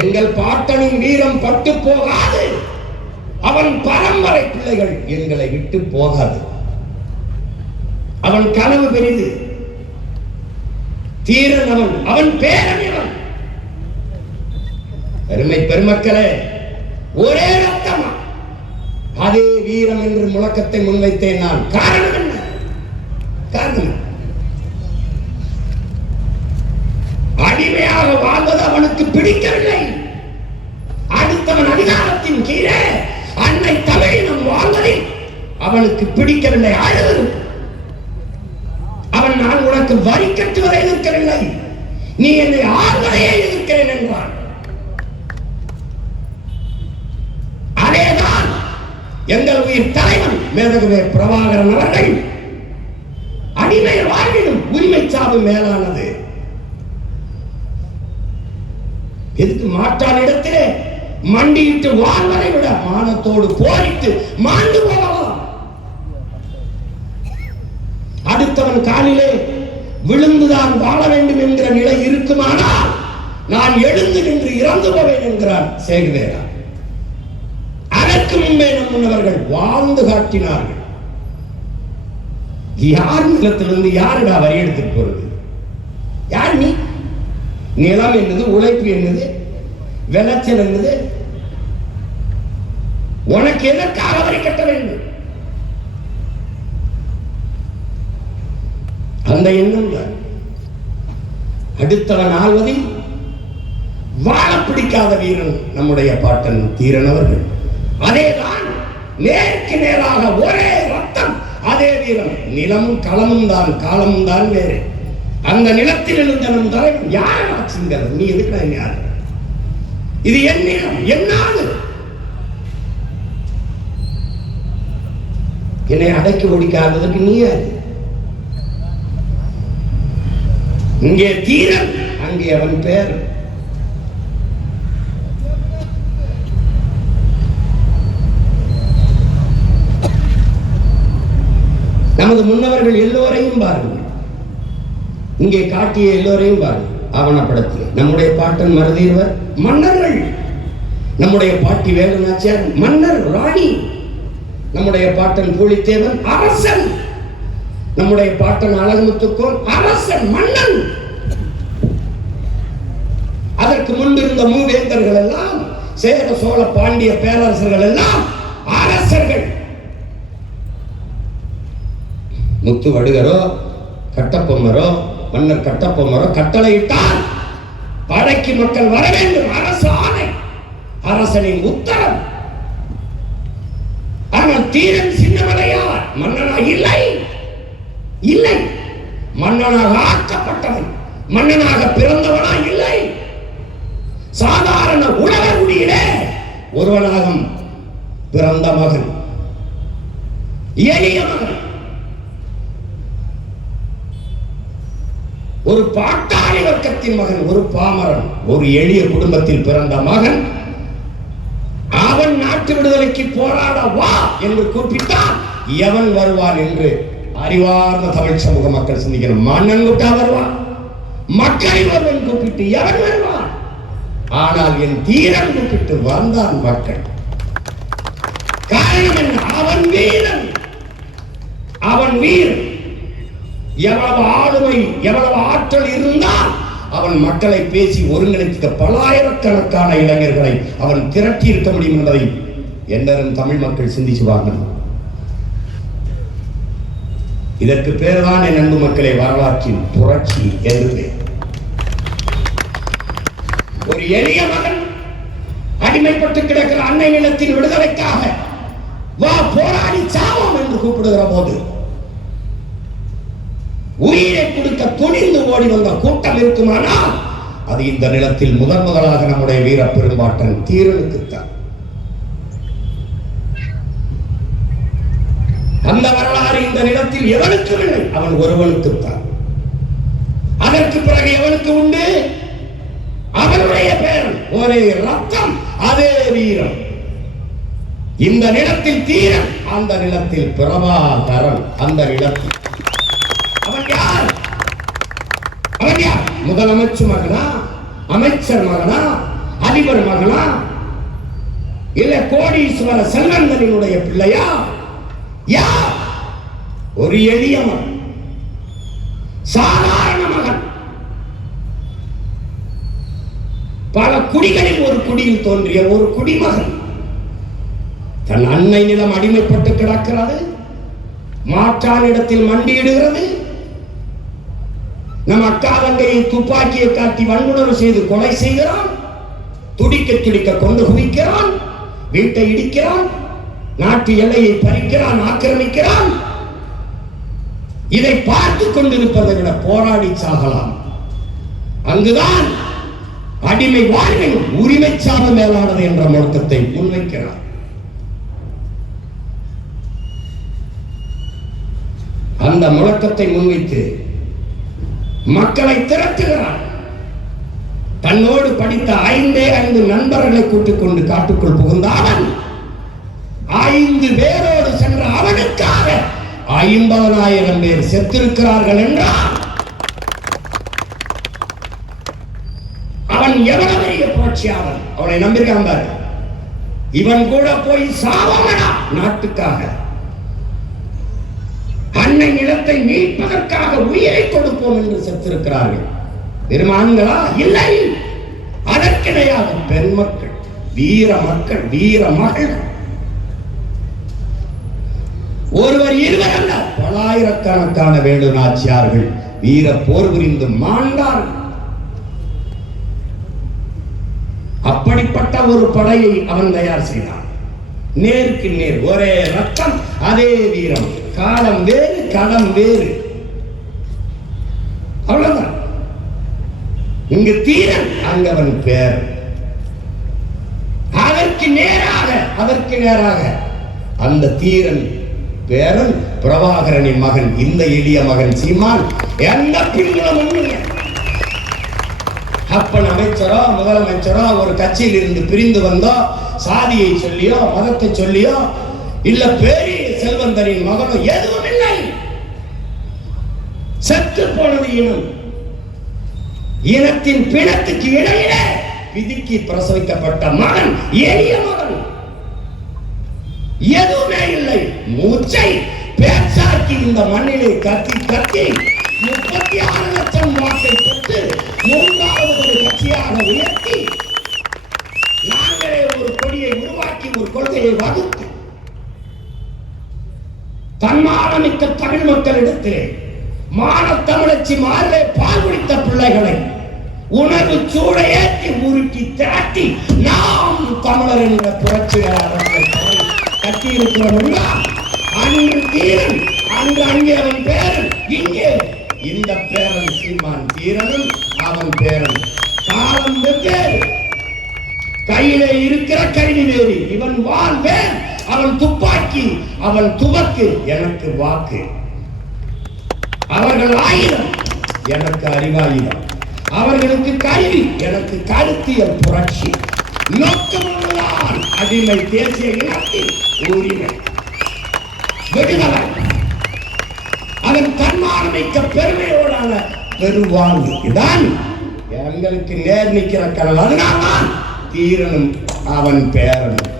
எங்கள் பாட்டனின் வீரம் பட்டு போகாது. அவன் பரம்பரை பிள்ளைகள் எங்களை விட்டு போகாது. அவன் கனவு பெரிது. தீரன் அவன் பேரன். பெருமை பெருமக்களே, ஒரே ரத்தமா அதே வீரம் என்று முழக்கத்தை முன்வைத்தேன் நான். காரணம் என்ன? காரணம் அடிமையாக வாழ்வது அவனுக்கு பிடிக்கவில்லை. அடுத்தவன் அதிகாரத்தின் கீழே அன்னை தமிழினம் வாழ்வதில் அவனுக்கு பிடிக்கவில்லை. அழுது அவன் நான் உனக்கு வரி கட்டுவதை எதிர்க்கவில்லை, நீ என்னை ஆள்வதையே எதிர்க்கிறேன் என்றான். அதேதான் எங்கள் உயிர் தலைவன் மேதகுவே பிரபாகரன் அவர்கள் அடிமை வாழ்விலும் உரிமை சாவு மேலானது. எதுக்கு மாற்றான இடத்திலே மண்டியிட்டு வாழ்வதை விட மானத்தோடு போரிட்டு மாண்டு போகலாம். அடுத்தவன் காலிலே விழுந்துதான் வாழ வேண்டும் என்கிற நிலை இருக்குமானால் நான் எழுந்து நின்று இறந்து போவேன் என்கிறான் சேகுவேரா. அதற்கு முன்பே நம் முன்னவர்கள் வாழ்ந்து காட்டினார்கள். யார் நிலத்திலிருந்து யாருடா வரி எடுத்துட்டு போறது? யார் நீ? நிலம் என்னது, உழைப்பு என்னது, விளைச்சல் என்னது? உனக்கு எதற்காக வரி கட்ட வேண்டும்? அந்த எண்ணம் அடுத்தவன் ஆள்வதில் வாழ பிடிக்காத வீரன் நம்முடைய பாட்டன் தீரன் அவர்கள். அதேதான் நேருக்கு நேராக ஒரே ரத்தம், அதே வீரம். நிலமும் களமும் தான், காலமும் தான் வேறு. அந்த நிலத்தில் இருந்த நம் தலைவன் யார் ஆட்சிங்கிறது? நீ எதுக்கு யார்? இது என் நிலம், என் நாடு. என்னை அடக்கி ஒடிக்காததற்கு நீ யாரு? இங்கே தீரன், அங்கே அவன் பேர். நமது முன்னவர்கள் எல்லோரையும் பாருங்கள், இங்கே காட்டிய எல்லோரையும் பாருங்கள். ஆவணப்படத்தில் நம்முடைய பாட்டன் மருதீர்வர் மன்னர்கள், நம்முடைய பாட்டி வேலுநாச்சியார் மன்னர் ராணி, நம்முடைய பாட்டன் பூலித்தேவன் அரசன், நம்முடைய பாட்டன் அழகுமுத்துக்கோன் அரசன் மன்னன். அதற்கு முன்பிருந்த மூவேந்தர்கள் எல்லாம், சேர சோழ பாண்டிய பேரரசர்கள் எல்லாம் அரசர்கள். முத்து வடுகரோ கட்டபொம்மரோ மன்னர் கட்டபொம்மரோ கட்டளையிட்டால் படைக்கு மக்கள் வர வேண்டும், அரசு ஆணை, அரசனின் உத்தரவு. ஆனால் தீரன் சின்னமலையார் மன்னனா இல்லை, இல்லை. மன்னனாக ஆக்கப்பட்டவன், மன்னனாக பிறந்தவனா இல்லை. சாதாரண உலக குடியிலே ஒருவனாக பிறந்த மகன், எளிய மகன், ஒரு பாட்டாளி வர்க்கத்தின் மகன், ஒரு பாமரன், ஒரு எளிய குடும்பத்தில் பிறந்த மகன். அவன் நாட்டு விடுதலைக்கு போராட வா என்று கூப்பிட்டால் எவன் வருவான் என்று அறிவார்ந்த தமிழ் சமூக மக்கள் சிந்திக்கணும். மன்னன் கூட்டா வருவான், மக்களை ஒருவன் கூப்பிட்டு எவன் வருவான்? ஆனால் என் தீரன் கூப்பிட்டு வந்தான் மக்கள். காரணம் என்ன? அவன் வீரன், அவன் வீரன். எவ்வளவு ஆளுமை, எவ்வளவு ஆற்றல் இருந்தால் அவன் மக்களை பேசி ஒருங்கிணைத்த பல்லாயிரக்கணக்கான இளைஞர்களை அவன் திரட்டி இருக்க முடியும் என்பதை எல்லாரும் தமிழ் மக்கள் சிந்திச்சுவார்கள். இதற்கு பேர்தான் என் அன்பு மக்களே வரலாற்றின் புரட்சி என்று. ஒரு எளிய மகன் அடிமைப்பட்டு கிடக்கிற அன்னை நிலத்தின் விடுதலைக்காக வா போராடி சாவோம் என்று கூப்பிடுகிற போது உயிரை கொடுக்க துணிந்து ஓடி வந்த கூட்டம் இருக்குமானால் அது இந்த நிலத்தில் முதலாக நம்முடைய வீர பெரும்பாட்டன் தீரனுக்குத்தான். அந்த வரலாறு இந்த நிலத்தில் எவனுக்கும் இல்லை, அவன் ஒருவனுக்குத்தான். அதற்கு பிறகு எவனுக்கு உண்டு? அவனுடைய பேரன், ஒரே ரத்தம், அதே வீரம். இந்த நிலத்தில் தீரன், அந்த நிலத்தில் பிரபாகரன். அந்த நிலத்தில் அவன் யார்? அவன் யார்? முதலமைச்சர் மகனா, அமைச்சர் மகனா, அதிபர் மகனா? இல்ல கோடீஸ்வர செல்வந்தனினுடைய பிள்ளையா? யார்? ஒரு எளிய மகன், சாதாரண மகன். பல குடிகளில் ஒரு குடியில் தோன்றிய ஒரு குடிமகன். தன் அன்னை நிலம் அடிமைப்பட்டு கிடக்கிறது, மாற்றானிடத்தில் மண்டியிடுகிறது. நம் அக்கா தங்கையை துப்பாக்கியை காட்டி வன்புணர்வு செய்து கொலை செய்கிறான், துடிக்க துடிக்க கொண்டு குவிக்கிறான், வீட்டை இடிக்கிறான், நாட்டு எல்லையை பறிக்கிறான், ஆக்கிரமிக்கிறான். இதை பார்த்து கொண்டிருப்பதை விட போராடி சாகலாம். அங்குதான் அடிமை வாழ்வின் உரிமை சார்ந்த மேலானது என்ற முழக்கத்தை முன்வைக்கிறார். அந்த முழக்கத்தை முன்வைத்து மக்களை திரட்டுகிறார். தன்னோடு படித்த 5 நண்பர்களை கூட்டிக் கொண்டு காட்டுக்குள் புகுந்த அவன் 5 பேரோடு சென்ற அவனுக்காக 50,000 பேர் செத்திருக்கிறார்கள் என்றால் அவன் எவ்வளவு பெரிய புரட்சியாளன். அவனை நம்பியிருக்கான் பாரு. இவன் கூட போய் சாவமடா நாட்டுக்காக, அன்னை நிலத்தை மீட்பதற்காக உயிரை கொடுப்போம் என்று செத்திருக்கிறார்கள். பெருமான்களா? இல்லை. அதற்கிடையாக பெண் மக்கள், வீர மக்கள், வீர மகள், ஒருவர் இருவர் அல்ல, பலாயிரக்கணக்கான வேலு நாச்சியார்கள் வீர போர் புரிந்து மாண்டார்கள். அப்படிப்பட்ட ஒரு படையை அவன் தயார் செய்தான். நேருக்கு நேர், ஒரே ரத்தம், அதே வீரம். காலம் வேறு, களம் வேறு. அவ்வளவுதான். இங்கு தீரன், அங்கவன் பேர். அதற்கு நேராக அந்த தீரன் பேரன் பிரபாகரனின் மகன், இந்த எளிய மகன் சீமான். எந்த பின்புலமும் இல்லை. அப்பன் அமைச்சரோ முதலமைச்சரோ ஒரு கட்சியில் இருந்து பிரிந்து வந்தோ, சாதியை சொல்லியோ மதத்தை சொல்லியோ, இல்ல பெரிய செல்வந்தரின் மகனோ, எதுவும் இல்லை. செத்து போனது இனம். இனத்தின் பிணத்துக்கு இடையிலே விதிக்கு பிரசவிக்கப்பட்ட மகன், எளிய மகன். எதுவுமே இல்லை. மூச்சை பேச்சாக்கி இந்த மண்ணிலே கத்தி 36 லட்சம் வாக்கை பெற்று 3வது ஒரு கட்சியாக உயர்த்தி நாங்களே ஒரு கொடியை உருவாக்கி ஒரு கொள்கையை வகுத்து தன்மானமிக்க தமிழ் மக்களிடத்திலே மானத்தமிழச்சி மாறிலே பால் குடித்த பிள்ளைகளை உணர்வு சூடை ஏற்றி உருக்கி திரட்டி நாம் தமிழர் என்ற புரட்சியாளர்கள் கட்டி இருக்கிறோம். அன்று தீரன், அன்று அங்கே அவன் பேரன், இங்கே இந்த பேரன் சீமான் தீரனும் அவன் பேரன். காலம் வெவ்வேறு, கையிலே இருக்கிற கருவி வேறு. இவன் வாள் வேர், அவன் துப்பாக்கி, அவன் துவக்கு, எனக்கு வாக்கு. அவர்கள் ஆயுதம், எனக்கு அறிவாயுதம். அவர்களுக்கு கல்வி, எனக்கு கருத்தியல் புரட்சி. நோக்கமுள்ளதான் அடிமை தேசிய இனத்தின் உரிமை, விடுதலை, அதன் தன்மானமிக்க பெருமையோடான பெருவாழ்வு. இதான் எங்களுக்கு நேர் நிற்கிற கடல். அதனால்தான் தீரனும் அவன் பேரனும்